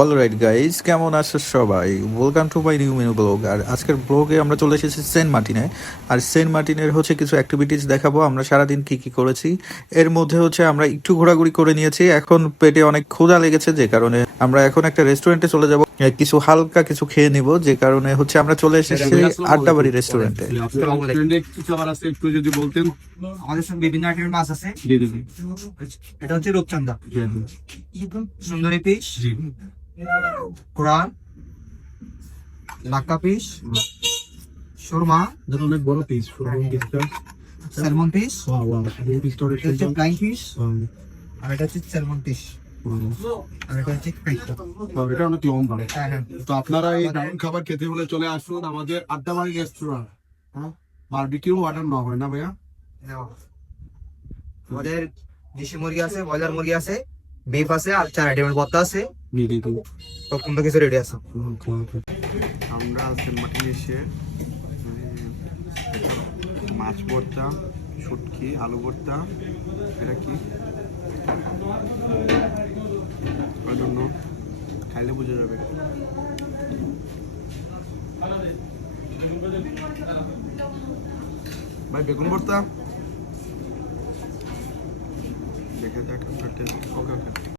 Alright guys, কেমন আছো সবাই? Welcome to my new menu blog. আর আজকের ব্লগে আমরা চলে এসেছি সেন্ট মার্টিনে। আর সেন্ট মার্টিনের হচ্ছে কিছু অ্যাক্টিভিটিস দেখাবো আমরা সারাদিন কি কি করেছি। এর মধ্যে হচ্ছে আমরা একটু ঘোরাঘুরি করে নিয়েছি, এখন পেটে অনেক ক্ষুধা লেগেছে, যে কারণে আমরা এখন একটা রেস্টুরেন্টে চলে যাব, কিছু হালকা কিছু খেয়ে নিব, যে কারণে হচ্ছে আমরা চলে এসেছি আড্ডাবাড়ি রেস্টুরেন্টে। কি খাবার আছে একটু যদি বলতেন। আমাদের সঙ্গে বিভিন্ন আইটেমের মাছ আছে। জি জি জি। এটা হচ্ছে রূপচাঁদা, সুন্দরী পিস, জি। কোরাল, লাক্কা পিস, সুরমা, অনেক বড় পিস পিসটা। স্যালমন পিস, ওয়াও ওয়াও, এই পিসটা অনেক এটা হচ্ছে সুন্দর। ফ্লাইং ফিশ, আর এটা হচ্ছে স্যালমন পিস, আর এটা হচ্ছে ফ্রাইটা। বাহ, এটা অনেক লম্বা। হ্যাঁ হ্যাঁ। তো আপনারা এই দারুণ খাবার খেতে হলে চলে আসুন আমাদের আড্ডাবাড়ি রেস্টুরেন্ট। হ্যাঁ, বারবিকিউ অর্ডার না হয় না ভাইয়া? নাও। আমাদের দেশি মুরগি আছে, ব্রয়লার মুরগি আছে, বিফ আছে, আর 4 আইটেমের ভর্তা আছে। জি জি জি। সব কিছু রেডি আছে। আমরা সেন্ট মার্টিনে এসে মাছ ভর্তা, শুটকি, আলু ভর্তা, এটা কি জন্য খাইলে বোঝা যাবে। ভাই বেগুন ভর্তা দেখে দেখ। ওকে ওকে।